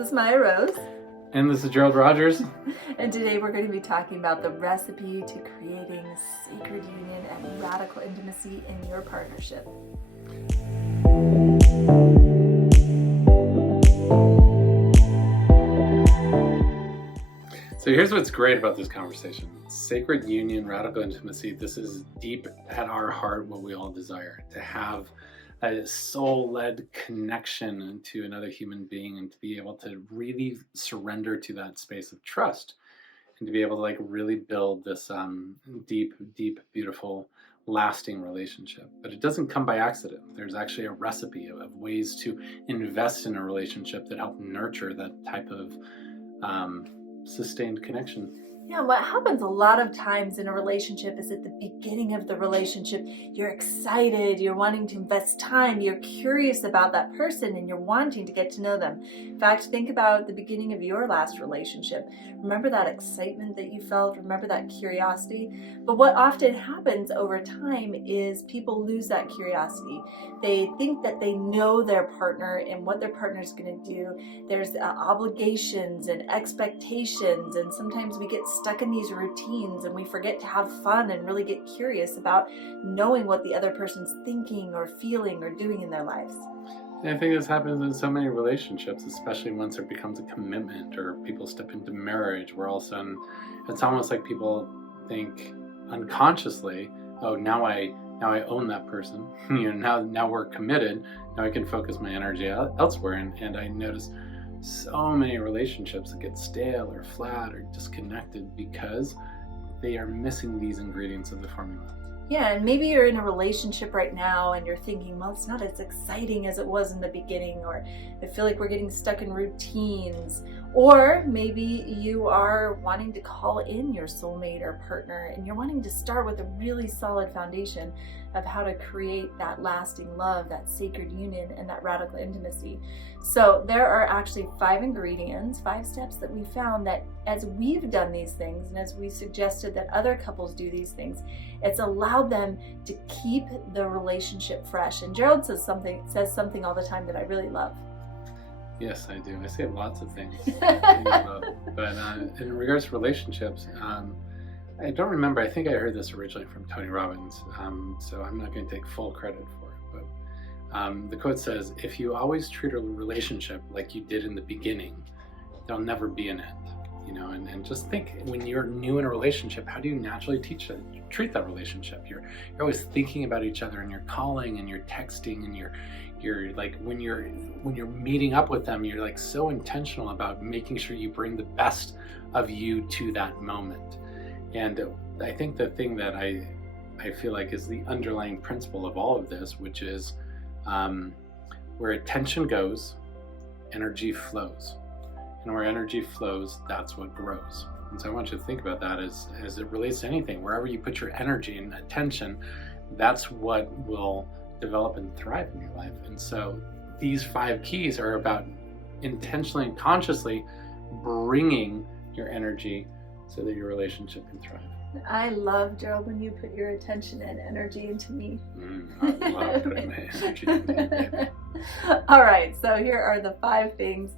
is Mayah Rose. And this is Gerald Rogers. And today we're going to be talking about the recipe to creating sacred union and radical intimacy in your partnership. So here's what's great about this conversation. Sacred union, radical intimacy, this is deep at our heart what we all desire. To have a soul-led connection to another human being and to be able to really surrender to that space of trust and to be able to really build this deep, beautiful, lasting relationship. But it doesn't come by accident. There's actually a recipe of ways to invest in a relationship that help nurture that type of sustained connection. Yeah, what happens a lot of times in a relationship is at the beginning of the relationship, you're excited, you're wanting to invest time, you're curious about that person, and you're wanting to get to know them. In fact, think about the beginning of your last relationship. Remember that excitement that you felt? Remember that curiosity? But what often happens over time is people lose that curiosity. They think that they know their partner and what their partner is going to do. There's obligations and expectations, and sometimes we get stuck in these routines and we forget to have fun and really get curious about knowing what the other person's thinking or feeling or doing in their lives. And I think this happens in so many relationships, especially once there becomes a commitment or people step into marriage, where all of a sudden it's almost like people think unconsciously, oh, now I own that person. Now we're committed. Now I can focus my energy elsewhere. And I notice so many relationships that get stale or flat or disconnected because they are missing these ingredients of the formula. Yeah, and maybe you're in a relationship right now and you're thinking, well, it's not as exciting as it was in the beginning, or I feel like we're getting stuck in routines. Or maybe you are wanting to call in your soulmate or partner and you're wanting to start with a really solid foundation of how to create that lasting love, that sacred union, and that radical intimacy. So there are actually 5 ingredients, 5 steps that we found that as we've done these things and as we suggested that other couples do these things, it's allowed them to keep the relationship fresh. And Gerald says something all the time that I really love. Yes, I do. I say lots of things. But in regards to relationships, I don't remember. I think I heard this originally from Tony Robbins, so I'm not going to take full credit for it. But the quote says, if you always treat a relationship like you did in the beginning, there'll never be an end. And just think, when you're new in a relationship, how do you naturally treat that relationship? You're always thinking about each other, and you're calling and you're texting, and you're like, when you're meeting up with them, you're so intentional about making sure you bring the best of you to that moment. And I think the thing that I feel like is the underlying principle of all of this, which is where attention goes, energy flows. And where energy flows, that's what grows. And so I want you to think about that as it relates to anything. Wherever you put your energy and attention, that's what will develop and thrive in your life. And so these 5 keys are about intentionally and consciously bringing your energy so that your relationship can thrive. I love, Gerald, when you put your attention and energy into me. I love putting my energy into you. All right, so here are the 5 things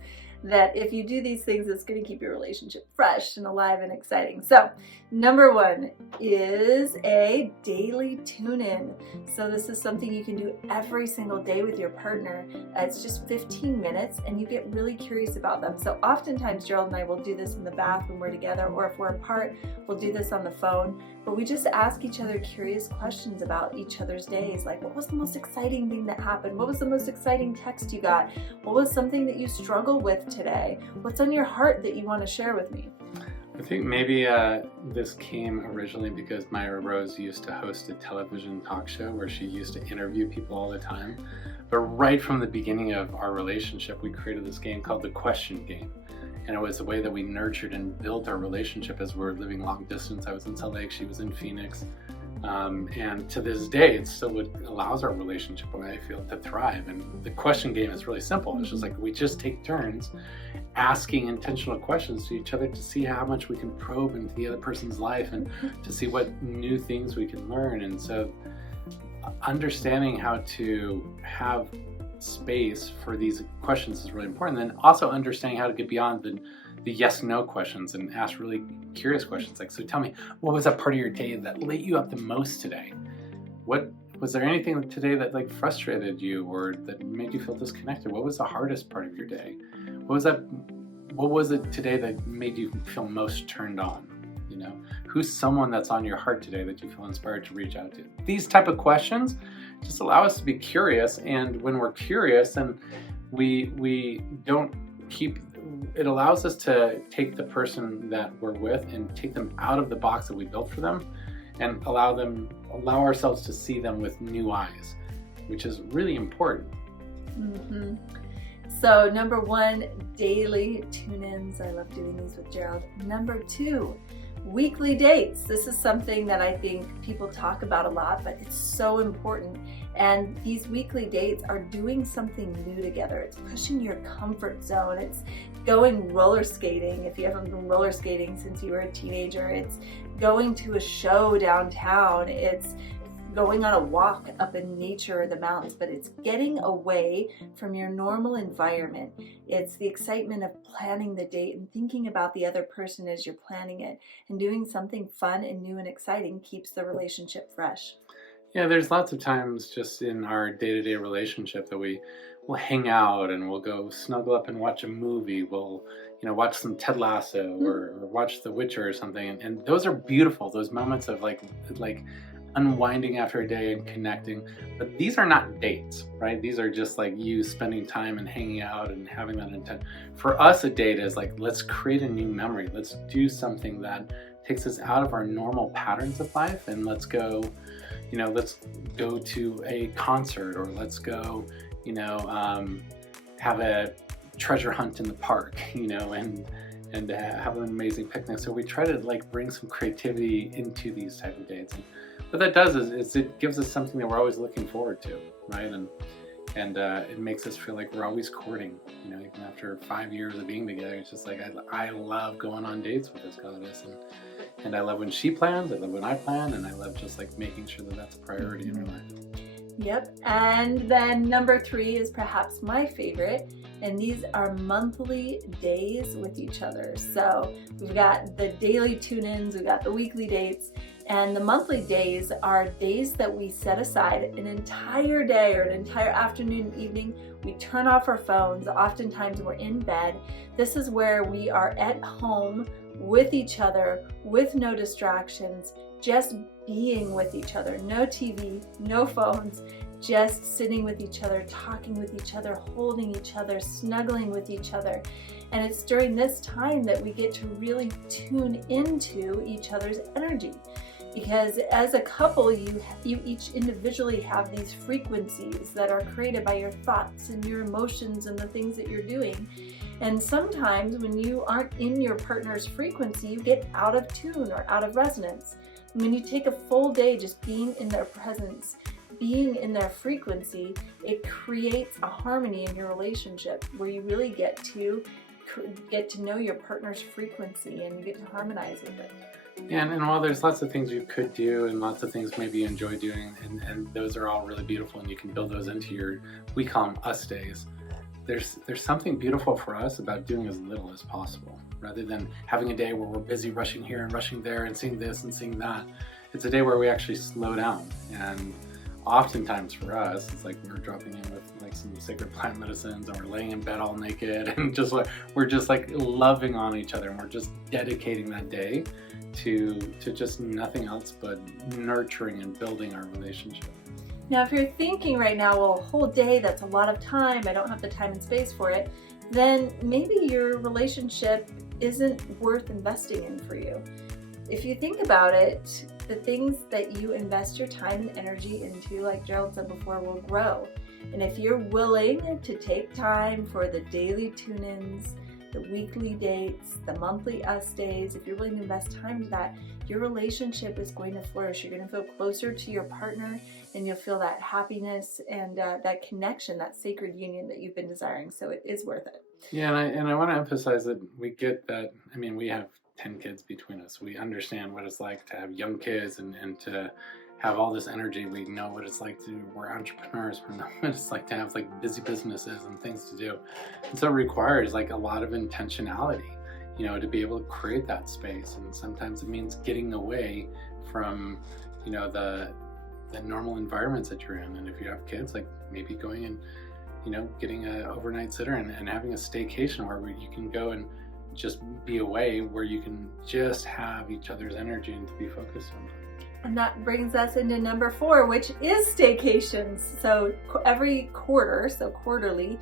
that if you do these things, it's going to keep your relationship fresh and alive and exciting. So number 1 is a daily tune-in. So this is something you can do every single day with your partner. It's just 15 minutes and you get really curious about them. So oftentimes Gerald and I will do this in the bath when we're together, or if we're apart, we'll do this on the phone. But we just ask each other curious questions about each other's days. Like, what was the most exciting thing that happened? What was the most exciting text you got? What was something that you struggled with today? What's on your heart that you want to share with me? I think maybe this came originally because Mayah Rose used to host a television talk show where she used to interview people all the time. But right from the beginning of our relationship, we created this game called the Question Game. And it was a way that we nurtured and built our relationship as we were living long distance. I was in Salt Lake, she was in Phoenix. And to this day, it's still what allows our relationship, I feel, to thrive. And the question game is really simple. It's just we just take turns asking intentional questions to each other to see how much we can probe into the other person's life and to see what new things we can learn. And so understanding how to have space for these questions is really important. Then also understanding how to get beyond the yes/no questions and ask really curious questions. Like, so tell me, what was that part of your day that lit you up the most today? What was there anything today that like frustrated you or that made you feel disconnected? What was the hardest part of your day? What was it today that made you feel most turned on? You know, who's someone that's on your heart today that you feel inspired to reach out to? These type of questions just allow us to be curious, and when we're curious, then we don't keep. It allows us to take the person that we're with and take them out of the box that we built for them, and allow ourselves to see them with new eyes, which is really important. Mm-hmm. So number 1, daily tune-ins. I love doing these with Gerald. Number 2, weekly dates. This is something that I think people talk about a lot, but it's so important. And these weekly dates are doing something new together. It's pushing your comfort zone. It's going roller skating if you haven't been roller skating since you were a teenager. It's going to a show downtown. It's going on a walk up in nature or the mountains, but it's getting away from your normal environment. It's the excitement of planning the date and thinking about the other person as you're planning it, and doing something fun and new and exciting keeps the relationship fresh. Yeah, there's lots of times just in our day-to-day relationship that we'll hang out and we'll go snuggle up and watch a movie. We'll, watch some Ted Lasso or watch The Witcher or something. And those are beautiful, those moments of like unwinding after a day and connecting. But these are not dates, right? These are just like you spending time and hanging out and having that intent. For us, a date is like, let's create a new memory. Let's do something that takes us out of our normal patterns of life, and let's go to a concert, or let's go, have a treasure hunt in the park, and have an amazing picnic. So we try to like bring some creativity into these type of dates. And what that does is it gives us something that we're always looking forward to, right? And it makes us feel like we're always courting, even after 5 years of being together. It's just like, I love going on dates with this goddess, and I love when she plans, I love when I plan, and I love just like making sure that that's a priority in her life. Yep. And then number 3 is perhaps my favorite, and these are monthly days with each other. So we've got the daily tune-ins, we've got the weekly dates, and the monthly days are days that we set aside an entire day or an entire afternoon, evening. We turn off our phones. Oftentimes we're in bed. This is where we are at home with each other, with no distractions, just being with each other. No TV, no phones, just sitting with each other, talking with each other, holding each other, snuggling with each other. And it's during this time that we get to really tune into each other's energy. Because as a couple, you each individually have these frequencies that are created by your thoughts and your emotions and the things that you're doing. And sometimes when you aren't in your partner's frequency, you get out of tune or out of resonance. And when you take a full day just being in their presence, being in their frequency, it creates a harmony in your relationship where you really get to know your partner's frequency and you get to harmonize with it. Yeah, and while there's lots of things you could do and lots of things maybe you enjoy doing, and those are all really beautiful, and you can build those into we call them us days. There's something beautiful for us about doing as little as possible, rather than having a day where we're busy rushing here and rushing there and seeing this and seeing that. It's a day where we actually slow down, and oftentimes for us, it's like we're dropping in with like some sacred plant medicines, and we're laying in bed all naked, and we're just like loving on each other, and we're just dedicating that day to just nothing else but nurturing and building our relationship. Now, if you're thinking right now, well, a whole day, that's a lot of time, I don't have the time and space for it, then maybe your relationship isn't worth investing in for you. If you think about it, the things that you invest your time and energy into, like Gerald said before, will grow. And if you're willing to take time for the daily tune-ins, the weekly dates, the monthly us days, if you're willing to invest time into that, your relationship is going to flourish. You're going to feel closer to your partner, and you'll feel that happiness and that connection, that sacred union that you've been desiring. So it is worth it. Yeah, and I want to emphasize that we get that. I mean, we have 10 kids between us. We understand what it's like to have young kids and to have all this energy. We know what it's like we're entrepreneurs. We know what it's like to have like busy businesses and things to do. And so it requires like a lot of intentionality, you know, to be able to create that space. And sometimes it means getting away from, you know, the normal environments that you're in. And if you have kids, like maybe going and, you know, getting an overnight sitter and having a staycation where you can go and just be away, where you can just have each other's energy and to be focused on that. And that brings us into number 4, which is staycations. So every quarter, so quarterly,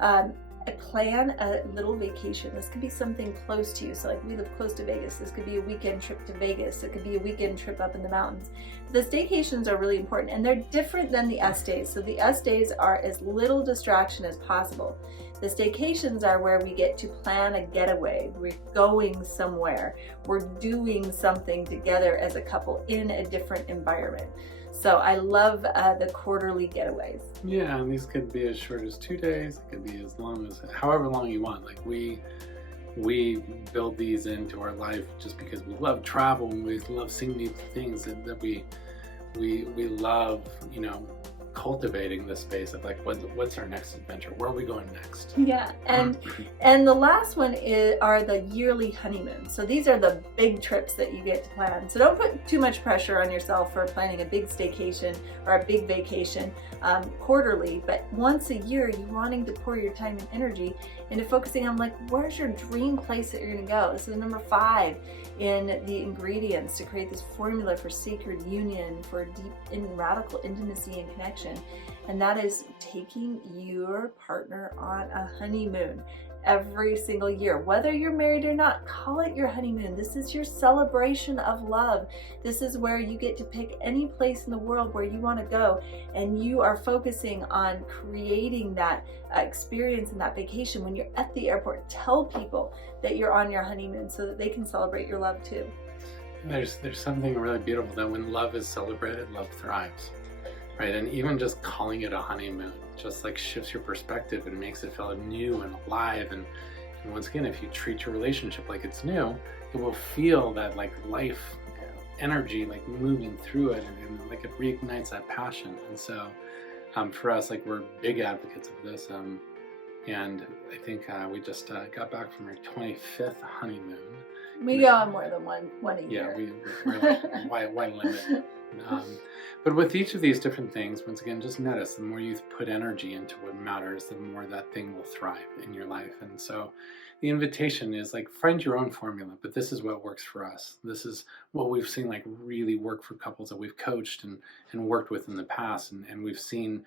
I plan a little vacation. This could be something close to you. So like we live close to Vegas. This could be a weekend trip to Vegas. It could be a weekend trip up in the mountains. But the staycations are really important, and they're different than the S days. So the S days are as little distraction as possible. The staycations are where we get to plan a getaway. We're going somewhere. We're doing something together as a couple in a different environment. So I love the quarterly getaways. Yeah, and these could be as short as 2 days. It could be as long as, however long you want. Like we build these into our life just because we love travel and we love seeing new things, and that we love, you know, cultivating the space of like what's our next adventure, where are we going next. Yeah, and the last one are the yearly honeymoons. So these are the big trips that you get to plan. So don't put too much pressure on yourself for planning a big staycation or a big vacation quarterly, but once a year you're wanting to pour your time and energy into focusing on like, where's your dream place that you're going to go. This is number 5 in the ingredients to create this formula for sacred union, for deep and radical intimacy and connection. And that is taking your partner on a honeymoon every single year. Whether you're married or not, call it your honeymoon. This is your celebration of love. This is where you get to pick any place in the world where you want to go, and you are focusing on creating that experience and that vacation. When you're at the airport, tell people that you're on your honeymoon so that they can celebrate your love too. There's something really beautiful that when love is celebrated, love thrives. Right, and even just calling it a honeymoon just like shifts your perspective and makes it feel new and alive. And once again, if you treat your relationship like it's new, it will feel that like life energy like moving through it, and like it reignites that passion. And so for us, like we're big advocates of this. And I think we just got back from our 25th honeymoon. We go on more than one a year. Yeah, we're like, why limit? But with each of these different things, once again, just notice the more you put energy into what matters, the more that thing will thrive in your life. And so the invitation is like, find your own formula, but this is what works for us. This is what we've seen like really work for couples that we've coached and worked with in the past. And we've seen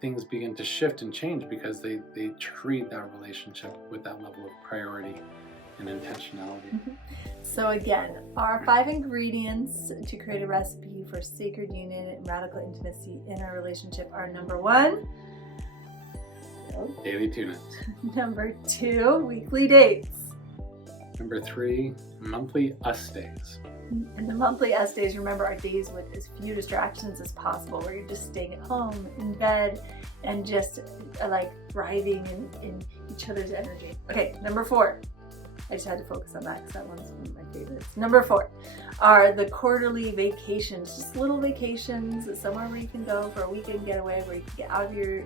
things begin to shift and change because they treat that relationship with that level of priority and intentionality. Mm-hmm. So again, our 5 ingredients to create a recipe for sacred union and radical intimacy in our relationship are: number 1, daily tune-ins. Number 2, weekly dates. Number 3, monthly us days. And the monthly us days, remember, are days with as few distractions as possible, where you're just staying at home, in bed, and just like thriving in each other's energy. Okay, number 4. I just had to focus on that because that one's one of my favorites. Number 4 are the quarterly vacations, just little vacations, somewhere where you can go for a weekend getaway, where you can get out of your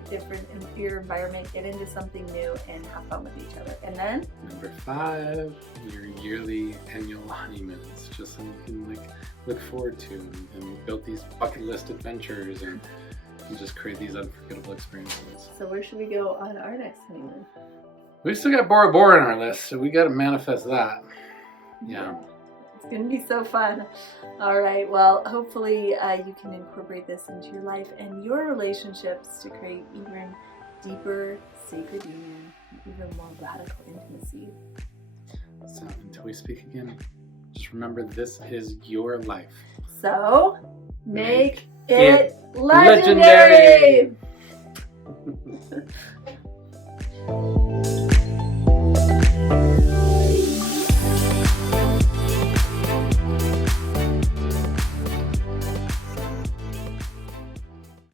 environment, get into something new, and have fun with each other. And then number 5, your yearly annual honeymoons, just something you can like look forward to and build these bucket list adventures and just create these unforgettable experiences. So where should we go on our next honeymoon? We still got Bora Bora on our list, so we got to manifest that. Yeah. It's going to be so fun. All right. Well, hopefully you can incorporate this into your life and your relationships to create even deeper sacred union, even more radical intimacy. So until we speak again, just remember, this is your life. So make it legendary.